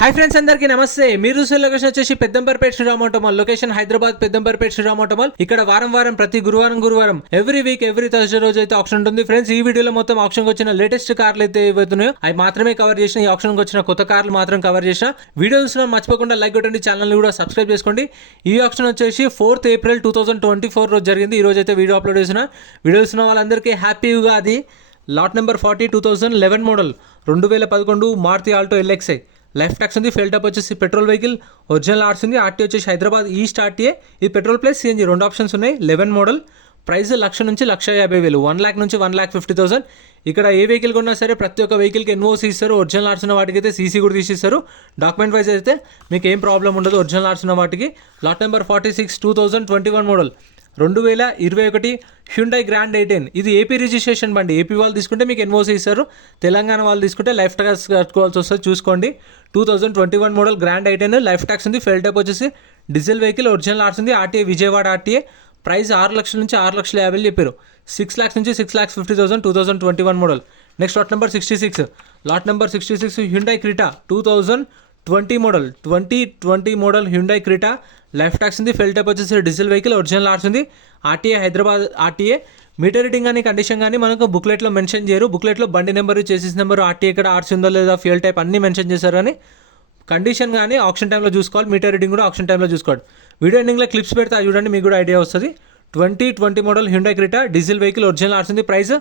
Hi friends, అందరికీ నమస్తే. మీరు చూసే లొకేషన్ వచ్చేసి Peddamberpet Sriram auto mall. Location Hyderabad Peddamberpet Sriram auto mall. ఇక్కడ వారం ప్రతి గురువారం ఎవ్రీ వీక్ ఎవ్రీ థర్స్డే రోజు అయితే ఆప్షన్ ఉంటుంది. ఫ్రెండ్స్, ఈ వీడియోలో మొత్తం ఆప్షన్ వచ్చిన లేటెస్ట్ కార్లు అయితే ఏవైతున్నాయో అవి మాత్రమే కవర్ చేసిన. ఈ ఆప్షన్ వచ్చిన కొత్త కార్లు మాత్రం కవర్ చేసిన. వీడియో చూసిన మర్చిపోకుండా లైక్ కొట్టండి, ఛానల్ కూడా సబ్స్క్రైబ్ చేసుకోండి. ఈ ఆప్షన్ వచ్చేసి 4th April 2024 రోజు జరిగింది. ఈ రోజు అయితే వీడియో అప్లోడ్ చేసిన. వీడియో చూసిన వాళ్ళందరికీ హ్యాపీగా అది lot number 40 2011 model 2011 Maruti Alto LXi. Life tax ఉంది. ఫెల్ టాప్ వచ్చేసి పెట్రోల్ వెహికల్, ఒరిజినల్ ఆర్ట్స్ ఉంది. ఆర్టీ వచ్చేసి హైదరాబాద్ ఈస్ట్ ఆర్టీఏ. ఇది పెట్రోల్ ప్లస్ సిఎన్జీ రెండు ఆప్షన్స్ ఉన్నాయి. 11 మోడల్. ప్రైస్ 1,00,000 నుంచి 1,50,000, 1 lakh నుంచి 1,50,000. ఇక్కడ ఏ వెహికల్ కొన్నా సరే ప్రతి ఒక్క వెహికల్కి NOC ఇస్తారు. ఒరిజినల్ ఆర్ట్స్ ఉన్న వాటికి అయితే CC కూడా తీసిస్తారు. డాక్యుమెంట్ వైజ్ అయితే మీకు ఏం ప్రాబ్లం ఉండదు ఒరిజినల్ ఆర్ట్స్ ఉన్న వాటికి. Lot number 46 2021 model 2021 Hyundai grand i10. ఇది ఏపీ రిజిస్ట్రేషన్ బండి. ఏపీ వాళ్ళు తీసుకుంటే మీకు NOC ఇస్తారు. తెలంగాణ వాళ్ళు తీసుకుంటే లైఫ్ ట్యాక్స్ కట్టుకోవాల్సి వస్తుంది. చూసుకోండి. 2021 model grand i10 life tax ఉంది. ఫెల్ టాప్ వచ్చేసి డీజిల్ వెహికల్, ఒరిజినల్ ఆర్ట్స్ ఉంది. RTA Vijayawada RTA. ప్రైస్ 6,00,000 నుంచి 6,50,000 చెప్పారు. 6 lakhs నుంచి 6,50,000 2021 model. Next lot number 66. Lot number 66 Hyundai Creta 2020 model. 2020 model Hyundai Creta. Life tax ఉంది. Fuel type వచ్చేసి diesel vehicle, original arts ఉంది. RTA Hyderabad RTA. Meter reading కానీ condition కానీ మనకు బుక్లెట్లో మెన్షన్ చేయరు. బుక్లెట్లో బండి నెంబరు, చేసేసి నెంబరు, ఆర్టీఏ ఎక్కడ ఆర్ట్స్ ఉందో లేదా, ఫ్యూల్ టైప్ అన్నీ మెన్షన్ చేశారు. కానీ కండిషన్ కానీ ఆప్షన్ టైంలో చూసుకోవాలి. మీటర్ రీడింగ్ కూడా ఆప్షన్ టైంలో చూసుకోవాలి. వీడియో ఎండింగ్లో క్లిప్స్ పెడితే చూడండి, మీకు కూడా ఐడియా వస్తుంది. 2020 model Hyundai Creta diesel vehicle, original arts ఉంది. ప్రైస్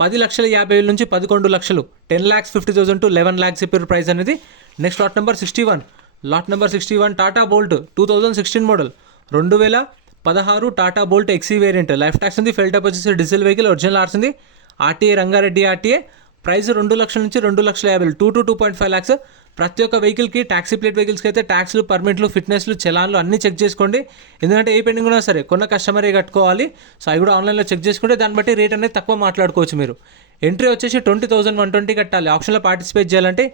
10,50,000 నుంచి 11 లక్షలు, 10,50,000 to 11 lakhs చెప్పారు ప్రైస్ అనేది. Next lot number 61. Lot number 61 Tata Bolt 2016 model 2016 Tata Bolt XE variant. Life tax ఉంది. ఫెల్ టాప్ వచ్చేసి డీజిల్ వెహికల్, ఒరిజినల్ ఆర్ట్స్ ఉంది. RTA Rangareddy RTA. ప్రైస్ 2,00,000 నుంచి 2,50,000, 2 to 2.5 lakhs. ప్రతి ఒక్క వెహికల్కి ట్యాక్సీ ప్లేట్ వెహికల్స్కి అయితే ట్యాక్స్లు, పర్మిట్లు, ఫిట్నెస్లు, చలాన్లు అన్నీ చెక్ చేసుకోండి. ఎందుకంటే ఏ పెండింగ్ ఉన్నా సరే కొన్న కస్టమరే కట్టుకోవాలి. సో అవి కూడా ఆన్లైన్లో చెక్ చేసుకుంటే దాన్ని బట్టి రేట్ అనేది తక్కువ మాట్లాడుకోవచ్చు. మీరు ఎంట్రీ వచ్చేసి 20,120 కట్టాలి. ఆప్షన్లో పార్టిసిపేట్ చేయాలంటే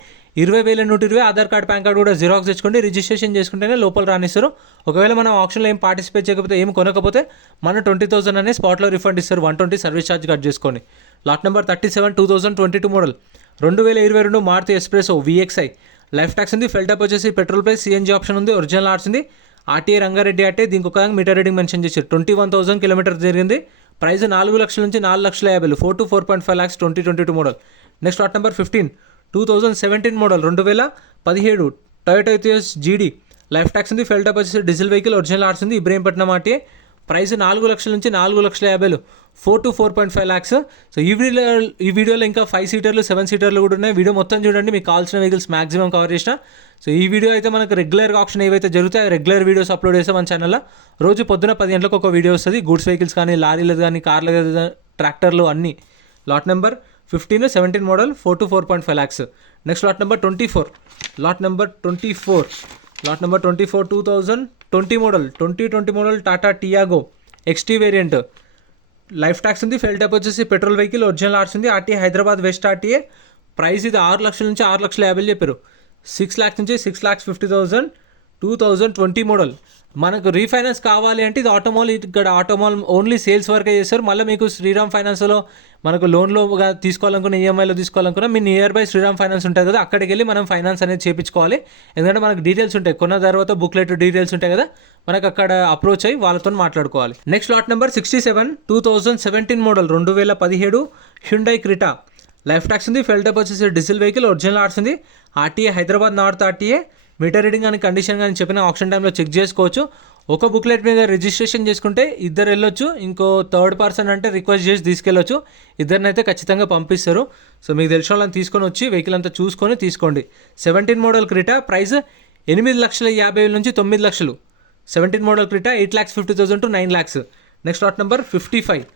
20,120. ఆధార్ కార్డ్, పాన్ కార్డ్ కూడా జిరాక్స్ తెచ్చుకోండి. రిజిస్ట్రేషన్ చేసుకుంటేనే లోపల రానిస్తారు. ఒకవేళ మనం ఆప్షన్లో ఏం పార్టిసిపేట్ చేయకపోతే, ఏం కొనకపోతే మన 20,000 అనే స్పాట్లో రిఫండ్ ఇస్తారు. 120 సర్వీస్ ఛార్జ్ కట్ చేసుకోండి. Lot number 37 2022 model 2022 Maruti Spresso VXi. Life tax ఉంది. ఫెల్ టాప్ వచ్చేసి పెట్రోల్ ప్లస్ CNG ఆప్షన్ ఉంది. ఒరిజినల్ ఆర్ట్స్ ఉంది. RTA Rangareddy RTA. దీనికి ఒక మీటర్ రీడింగ్ మెన్షన్ చేశారు. 21,000 కిలోమీటర్ జరిగింది. ప్రైస్ 4,00,000 నుంచి 4,50,000, 4 to 4.5 lakhs 2022 model. Next lot number 15 2017 model 2017 Toyota ఎథియోస్ GD. Life tax ఉంది. ఫెల్ టాప్ వచ్చేసి డీజిల్ వెహికల్, ఒరిజినల్ ఆర్ట్స్ ఉంది. ఇబ్రహీంపట్నం ఆర్టీఏ. ప్రైస్ 4,00,000 నుంచి 4,50,000, 4 to 4.5 lakhs. సో ఈ వీడియోలో ఇంకా 5 సీటర్లు 7 సీటర్లు కూడా ఉన్నాయి. వీడియో మొత్తం చూడండి, మీకు కావాల్సిన వెహికల్స్ మాక్సిమం కవర్ చేసిన. సో ఈ వీడియో అయితే మనకు రెగ్యులర్గా ఆప్షన్ ఏవైతే జరుగుతాయో రెగ్యులర్ వీడియోస్ అప్లోడ్ చేస్తాం మన ఛానల్లో. రోజు పొద్దున 10 గంటలకు ఒక వీడియో వస్తుంది. గూడ్స్ వెహికల్స్ కానీ, లారీలు కానీ, కార్లు, ట్రాక్టర్లు అన్నీ. Lot number 15 17 model 4 to 4.5 lakhs. Next lot number 24. Lot number 24. Lot number 24 2020 model 2020 model Tata Tiago XT variant. Life tax ఉంది. ఫెల్ టాప్ వచ్చేసి పెట్రోల్ వెహికల్, ఒరిజినల్ ఆర్ట్స్ ఉంది. RTA Hyderabad west RTA. Price ఇది 6,00,000 నుంచి 6,50,000 చెప్పారు. 6 lakhs నుంచి 6,50,000, 2020 మోడల్. మనకు రీఫైనాన్స్ కావాలి అంటే ఇది ఆటోమాల్. ఇక్కడ ఆటోమాల్ ఓన్లీ సేల్స్ వరకే చేస్తారు. మళ్ళీ మీకు శ్రీరామ్ ఫైనాన్స్లో మనకు లోన్లో తీసుకోవాలనుకున్న, EMIలో తీసుకోవాలనుకున్న మీ నియర్ బై శ్రీరామ్ ఫైనాన్స్ ఉంటుంది కదా, అక్కడికి వెళ్ళి మనం ఫైనాన్స్ అనేది చేయించుకోవాలి. ఎందుకంటే మనకు డీటెయిల్స్ ఉంటాయి. కొన్న తర్వాత బుక్లెట్ డీటెయిల్స్ ఉంటాయి కదా, మనకు అక్కడ అప్రోచ్ అయ్యి వాళ్ళతో మాట్లాడుకోవాలి. Next lot number 67 2017 model 2017 Hyundai Creta. Life tax ఉంది. ఫెల్ టాప్ వచ్చేసి డీజిల్ వెహికల్, ఒరిజినల్ ఆర్ట్స్ ఉంది. RTA Hyderabad north RTA. Meter reading కానీ కండిషన్ కానీ చెప్పిన ఆప్షన్ టైంలో చెక్ చేసుకోవచ్చు. ఒక బుక్లెట్ మీద రిజిస్ట్రేషన్ చేసుకుంటే ఇద్దరు వెళ్ళొచ్చు. ఇంకో థర్డ్ పర్సన్ అంటే రిక్వెస్ట్ చేసి తీసుకెళ్ళొచ్చు. ఇద్దరినైతే ఖచ్చితంగా పంపిస్తారు. సో మీకు తెలిసిన వాళ్ళని తీసుకొని వచ్చి వెహికల్ అంతా చూసుకొని తీసుకోండి. 17 మోడల్ క్రిటా. ప్రైస్ 8,50,000 నుంచి 9 లక్షలు. 17 model Creta 8,50,000 to 9 lakhs. Next lot number 55.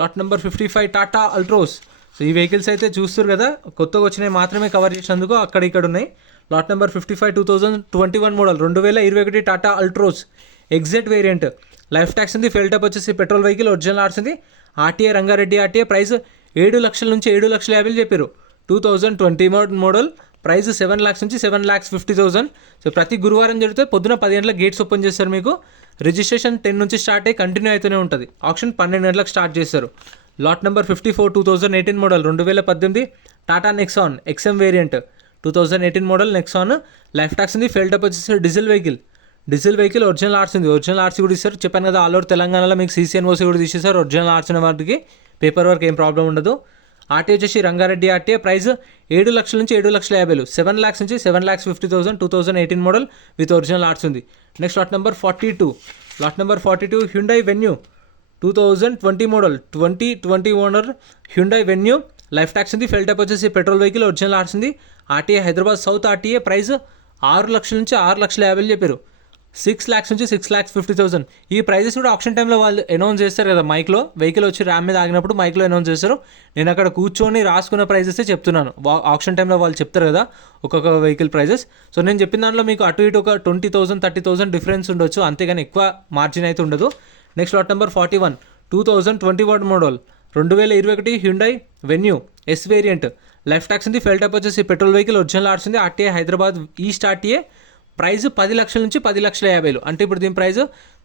Lot number 55 Tata Altroz. So ఈ వెహికల్స్ అయితే చూస్తారు కదా, కొత్తగా వచ్చినాయి మాత్రమే కవర్ చేసినందుకు అక్కడ ఇక్కడ ఉన్నాయి. Lot number 55 2021 model 2021 Tata Altroz exert variant. Life tax ఉంది. ఫెల్ టాప్ వచ్చేసి పెట్రోల్ వెహికల్, ఒరిజినల్ ఆర్ట్స్ ఉంది. RTA Rangareddy RTA. ప్రైస్ 7,00,000 నుంచి 7,50,000 చెప్పారు. 2020 మోడల్. ప్రైస్ 7 lakhs నుంచి 7,50,000. సో ప్రతి గురువారం జరిగితే పొద్దున 10 గంటలకు గేట్స్ ఓపెన్ చేస్తారు. మీకు రిజిస్ట్రేషన్ 10 నుంచి స్టార్ట్ అయ్యి కంటిన్యూ అవుతూనే ఉంటుంది. ఆప్షన్ 12 గంటలకు స్టార్ట్ చేస్తారు. Lot number 54 2018 model 2018 Tata Nexon XM variant. 2018 model Nexon. Life tax ఉంది. ఫెయిల్ టైప్ వచ్చేసి డీజిల్ వెహికల్ ఒరిజినల్ ఆర్ట్స్ ఉంది. ఒరిజినల్ ఆర్ట్స్ కూడా ఇస్తారు. చెప్పాను కదా, ఆల్ ఓవర్ తెలంగాణలో మీకు CCNOC కూడా తీసేస్తారు. ఒరిజినల్ ఆర్ట్స్ ఉన్న వాటికి పేపర్ వర్క్ ఏం ప్రాబ్లం ఉండదు. ఆర్టీ వచ్చేసి రంగారెడ్డి ఆర్టీఏ. ప్రైస్ 7 లక్షల నుంచి 7,50,000, 7 lakhs నుంచి 7,50,000, 2018 మోడల్ విత్ ఒరిజినల్ ఆర్ట్స్ ఉంది. Next lot number 42 Hyundai venue 2020 model, 2020 model Hyundai venue. Life tax ఉంది. ఫెయిల్ టైప్ వచ్చేసి పెట్రోల్ వెహికల్, ఒరిజినల్ ఆర్ట్స్ ఉంది. RTA Hyderabad south RTA. Price 6 లక్షల నుంచి 6,50,000 చెప్పారు. 6 lakhs నుంచి 6,50,000. ఈ ప్రైజెస్ కూడా ఆప్షన్ టైంలో వాళ్ళు అనౌన్స్ చేస్తారు కదా మైక్లో. వెహికల్ వచ్చి ర్యామ్ మీద ఆగినప్పుడు మైక్లో అనౌన్స్ చేస్తారు. నేను అక్కడ కూర్చొని రాసుకున్న ప్రైజెస్ చెప్తున్నాను. ఆప్షన్ టైంలో వాళ్ళు చెప్తారు కదా ఒక్కొక్క వెహికల్ ప్రైజెస్. సో నేను చెప్పిన దాంట్లో మీకు అటు ఇటు ఒక 20,000 30,000 డిఫరెన్స్ ఉండొచ్చు, అంతేగాని ఎక్కువ మార్జిన్ అయితే ఉండదు. Next lot number 41 2021 model, 2021 Hyundai venue yes variant. Life tax ఉంది. ఫెయిల్ టైప్ వచ్చేసి పెట్రోల్ వెహికల్, ఒరిజినల్ ఆర్ట్స్ ఉంది. RTA Hyderabad east RTA. Price 10 లక్షల నుంచి 10,50,000. అంటే ఇప్పుడు దీని ప్రైస్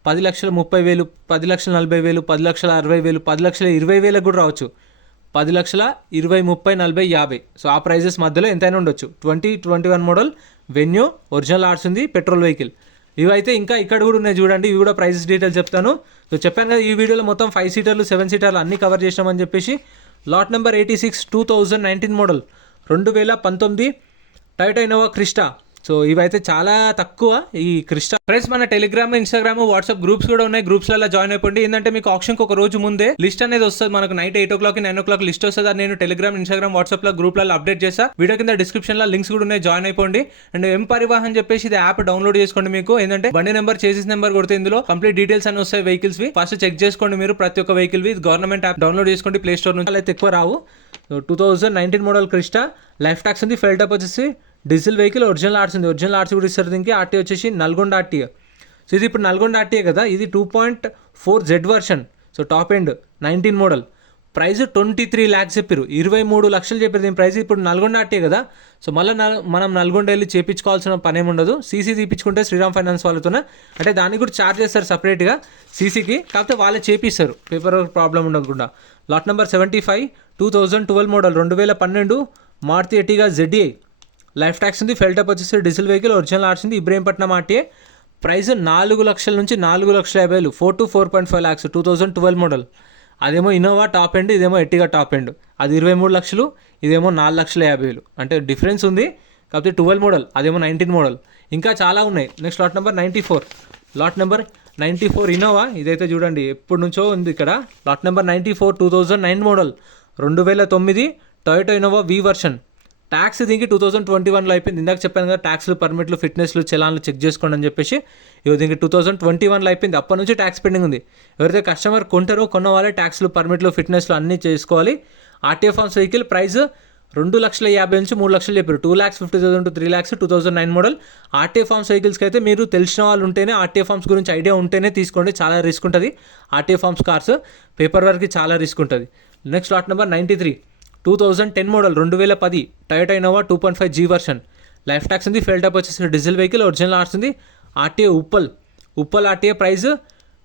10,30,000, 10,40,000, 10,60,000, 10,20,000 కూడా రావచ్చు. 10 లక్షల 20, 30, 40, 50. సో ఆ ప్రైజెస్ మధ్యలో ఎంతైనా ఉండొచ్చు. 2021 మోడల్ వెన్యూ, ఒరిజినల్ ఆర్ట్స్ ఉంది, పెట్రోల్ వెహికల్. ఇవైతే ఇంకా ఇక్కడ కూడా ఉన్నాయి చూడండి. ఇవి కూడా ప్రైజెస్ డీటెయిల్స్ చెప్తాను. సో చెప్పాను కదా ఈ వీడియోలో మొత్తం 5 సీటర్లు 7 సీటర్లు అన్నీ కవర్ చేసినామని చెప్పేసి. Lot number 86 2019 model, 2019 Toyota Innova Crysta. So ఇవైతే చాలా తక్కువ ఈ క్రిస్టా. ఫ్రెండ్స్ మన టెలిగ్రామ్, ఇన్స్టాగ్రామ్, వాట్సాప్ గ్రూప్స్ కూడా ఉన్నాయి. గ్రూప్స్లలో జాయిన్ అయిపోండి. ఏంటంటే మీకు ఆప్షన్కి ఒక రోజు ముందే లిస్ట్ అనేది వస్తుంది. మనకు నైట్ 8 o'clock 9 o'clock లిస్ట్ వస్తుంది. అది నేను టెలిగ్రామ్, ఇన్స్టాగ్రామ్, వాట్సాప్లో గ్రూప్లలో అప్డేట్ చేస్తా. వీడియో కింద డిస్క్రిప్షన్లో లింక్స్ కూడా ఉన్నాయి, జాయిన్ అయిపోండి. అండ్ ఎం పరివాహన్ చెప్పేసి ఇది యాప్ డౌన్లోడ్ చేసుకోండి. మీకు ఏంటంటే బండి నెంబర్, చేసిస్ నెంబర్ కొడితే ఇందులో కంప్లీట్ డీటెయిల్స్ అని వస్తాయి వెహికల్స్ వి. ఫస్ట్ చెక్ చేసుకోండి మీరు ప్రతి ఒక్క వెహికల్ వి. గవర్నమెంట్ యాప్ డౌన్లోడ్ చేసుకోండి ప్లే స్టోర్ నుంచి. అయితే ఎక్కువ రావు. 2019 మోడల్ క్రిస్టా. లైఫ్ ట్యాక్స్ ఉంది. ఫెయిల్ టైప్ వచ్చేసి డీజిల్ వెహికల్, ఒరిజినల్ ఆర్ట్స్ ఉంది. ఒరిజినల్ ఆర్ట్స్ కూడా ఇస్తారు దీనికి. ఆర్టీ వచ్చేసి నల్గొండ ఆర్టీఏ. సో ఇది ఇప్పుడు నల్గొండ ఆర్టీఏ కదా, ఇది 2.4Z version. So top end 19 model. Price 23 lakhs చెప్పారు. 23 లక్షలు చెప్పారు దీని ప్రైస్. ఇప్పుడు నల్గొండ ఆర్టీఏ కదా, సో మళ్ళీ మనం నల్గొండ వెళ్ళి చేయించుకోవాల్సిన పని ఏమి ఉండదు. సీసీ తీపించుకుంటే శ్రీరామ్ ఫైనాన్స్ వాళ్ళతోనే, అంటే దానికి కూడా ఛార్జ్ చేస్తారు సపరేట్గా సీసీకి. కాకపోతే వాళ్ళే చేపిస్తారు, పేపర్ వర్క్ ప్రాబ్లం ఉండకుండా. Lot number 75 2012 model, 2012 Maruti Ertiga ZDI. Life tax ఉంది. ఫెయిల్ టైప్ వచ్చేసి డీజిల్ వెహికల్, ఒరిజినల్ ఆర్ట్స్ ఉంది. ఇబ్రహీంపట్నం ఆర్టీఏ. ప్రైస్ 4 లక్షల నుంచి 4,50,000, 4 to 4.5 lakhs. 2012 మోడల్. అదేమో ఇన్నోవా టాప్ ఎండ్, ఇదేమో ఎర్టిగా టాప్ ఎండ్. అది 23 లక్షలు, ఇదేమో 4,50,000. అంటే డిఫరెన్స్ ఉంది. కాకపోతే 12 మోడల్, అదేమో 19 మోడల్. ఇంకా చాలా ఉన్నాయి. Next lot number 94 Innova. ఇదైతే చూడండి ఎప్పటి నుంచో ఉంది ఇక్కడ. Lot number 94 2009 model, 2009 Toyota Innova V version. Tax దీనికి 2021లో అయిపోయింది. ఇందాక చెప్పాను కదా ట్యాక్స్లు, పర్మిట్లు, ఫిట్నెస్లు, చలాన్లు చెక్ చేసుకోండి అని చెప్పేసి. ఇవి దీనికి 2021లో అయిపోయింది. అప్పటి నుంచి ట్యాక్స్ పెండింగ్ ఉంది. ఎవరైతే కస్టమర్ కొంటారో కొన్న వాళ్ళే ట్యాక్స్లు, పర్మిట్లు, ఫిట్నెస్లు అన్నీ చేసుకోవాలి. ఆర్టీఏ ఫార్మ్స్ వెహికల్ ప్రైస్ 2,50,000 నుంచి 3 లక్షలు చెప్పారు. 2,50,000 to 3 lakhs 2009 model. RTA forms వెహికల్స్కి అయితే మీరు తెలిసిన వాళ్ళు ఉంటేనే, ఆర్టీఏ ఫార్మ్స్ గురించి ఐడియా ఉంటేనే తీసుకోండి. చాలా రిస్క్ ఉంటుంది ఆర్టీఏ ఫార్మ్స్ కార్స్. పేపర్ వర్క్కి చాలా రిస్క్ ఉంటుంది. Next lot number 93 2010 model, 2010 Toyota Innova 2.5G version. Life tax ఉంది. ఫెయిల్ టైప్ వచ్చేసి డీజిల్ వెహికల్, ఒరిజినల్ ఆర్ట్స్ ఉంది. RTA Uppal RTA. ప్రైస్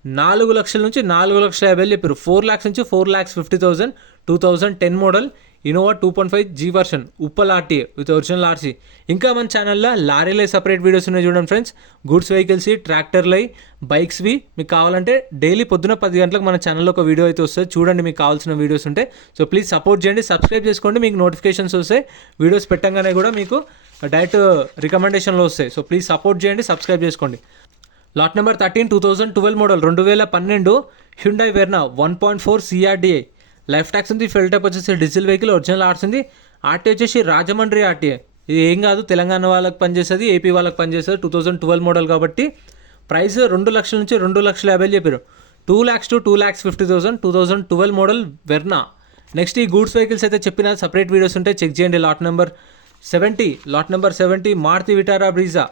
4 లక్షల నుంచి 4,50,000 చెప్పారు. 4 lakhs నుంచి 4,50,000. 2010 model Innova 2.5G version, Uppal RTA with original RC. ఇంకా మన ఛానల్లో లారీలే సపరేట్ వీడియోస్ ఉన్నాయి చూడండి ఫ్రెండ్స్. గూడ్స్ వెహికల్స్, ట్రాక్టర్లై, బైక్స్వి. మీకు కావాలంటే డైలీ పొద్దున 10 గంటలకు మన ఛానల్లో ఒక వీడియో అయితే వస్తుంది, చూడండి మీకు కావాల్సిన వీడియోస్ ఉంటే. సో ప్లీజ్ సపోర్ట్ చేయండి, సబ్స్క్రైబ్ చేసుకోండి. మీకు నోటిఫికేషన్స్ వస్తాయి. వీడియోస్ పెట్టంగానే కూడా మీకు డైరెక్ట్ రికమెండేషన్లో వస్తాయి. సో ప్లీజ్ సపోర్ట్ చేయండి, సబ్స్క్రైబ్ చేసుకోండి. Lot number 13 2012 model, 2012 Hyundai Verna 1.4 CRDI. Life tax ఉంది. ఫెయిల్ టైప్ వచ్చేసి డీజిల్ వెహికల్, ఒరిజినల్ ఆర్ట్స్ ఉంది. ఆర్టీ వచ్చేసి రాజమండ్రి ఆర్టీఏ. ఇది ఏం కాదు, తెలంగాణ వాళ్ళకి పనిచేస్తుంది, ఏపీ వాళ్ళకి పనిచేస్తుంది. 2012 మోడల్ కాబట్టి ప్రైస్ 2 లక్షల నుంచి 2,50,000 చెప్పారు. 2 lakhs to 2,50,000. 2012 model Verna. Next ఈ గూడ్స్ వెహికల్స్ అయితే చెప్పిన సపరేట్ వీడియోస్ ఉంటే చెక్ చేయండి. Lot number 70 Maruti Vitara Brezza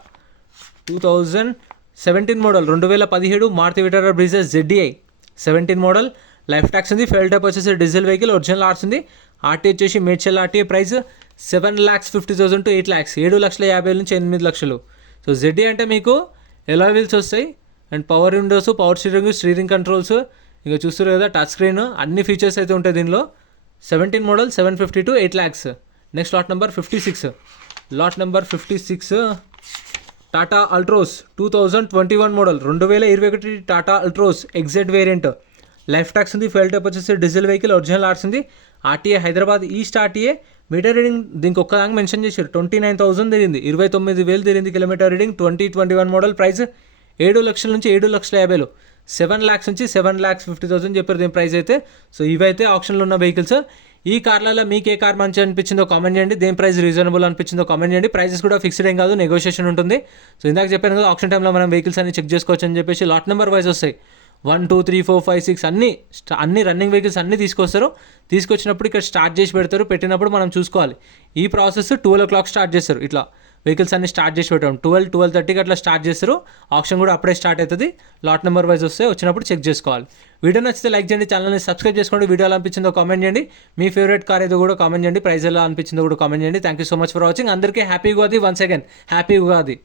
2017 model, 2017 Maruti Vitara Brezza ZDI 17 model. Life tax ఉంది. ఫెయిల్ టైప్ వచ్చేసి డీజిల్ వెహికల్, ఒరిజినల్ ఆర్ట్స్ ఉంది. ఆర్టీ వచ్చేసి Medchal RTA. Price 7,50,000 to 8 lakhs, 7,50,000 నుంచి 8 లక్షలు. సో ZDI అంటే మీకు ఎలాయ్ వీల్స్ వస్తాయి and power Windows, power steering controls, ఇంకా చూస్తారు కదా టచ్ స్క్రీన్, అన్ని ఫీచర్స్ అయితే ఉంటాయి దీనిలో. 17 model, 750 to 8 lakhs. Next lot number 56 lot number 56 Tata Altroz 2021 model 2021 Tata Altroz XZ variant. Life tax ఉంది, ఫెయిల్ టైప్ వచ్చేసి డీజిల్ వెహికల్, ఒరిజినల్ ఆర్ట్స్ ఉంది. RTA Hyderabad east RTA. Meter reading దీనికి ఒక్కదానికి మెన్షన్ చేశారు 29,000 తిరిగింది, 29,000 తిరిగింది కిలోమీటర్ రీడింగ్. 2021 మోడల్. ప్రైస్ 7 లక్షల నుంచి 7,50,000, 7 lakhs నుంచి 7,50,000 చెప్పారు దీని ప్రైస్ అయితే. సో ఇవైతే ఆప్షన్లో ఉన్న వెహికల్స్. ఈ కార్లలో మీకు ఏ కార్ మంచి అనిపించిందో కామెంట్ చేయండి, దేని ప్రైస్ రీజనబుల్ అనిపించిందో కామెంట్ చేయండి. ప్రైసెస్ కూడా ఫిక్స్డ్ ఏం కాదు, నెగోషియేషన్ ఉంటుంది. సో ఇందాక చెప్పాను కదా ఆప్షన్ టైంలో మనం వెహికల్స్ అన్ని చెక్ చేసుకోవచ్చు అని చెప్పేసి. లాట్ నెంబర్ వైజ్ వస్తాయి 1 2 3 4 5 6 అన్ని రన్నింగ్ వెహికల్స్ అన్నీ తీసుకొస్తారు. తీసుకొచ్చినప్పుడు ఇక్కడ స్టార్ట్ చేసి పెడతారు, పెట్టినప్పుడు మనం చూసుకోవాలి. ఈ ప్రాసెస్ 12 o'clock స్టార్ట్ చేస్తారు. ఇట్లా వెహికల్స్ అన్ని స్టార్ట్ చేసి పెట్టాం 12-12:30కి అట్లా స్టార్ట్ చేస్తారు. ఆప్షన్ కూడా అప్పుడే స్టార్ట్ అవుతుంది. లాట్ నెంబర్ వైజ్ వస్తే వచ్చినప్పుడు చెక్ చేసుకోవాలి. వీడియో నచ్చితే లైక్ చేయండి, ఛానల్ని సబ్స్క్రైబ్ చేసుకోండి. వీడియో ఎలా అనిపించిందో కామెంట్ చేయండి. మీ ఫేవరెట్ కార్ ఏదో కూడా కామెంట్ చేయండి, ప్రైస్ ఎలా అనిపించిందో కూడా కామెంట్ చేయండి. Thank you so much for watching. అందరికీ happy Ugadi. Once again happy Ugadi.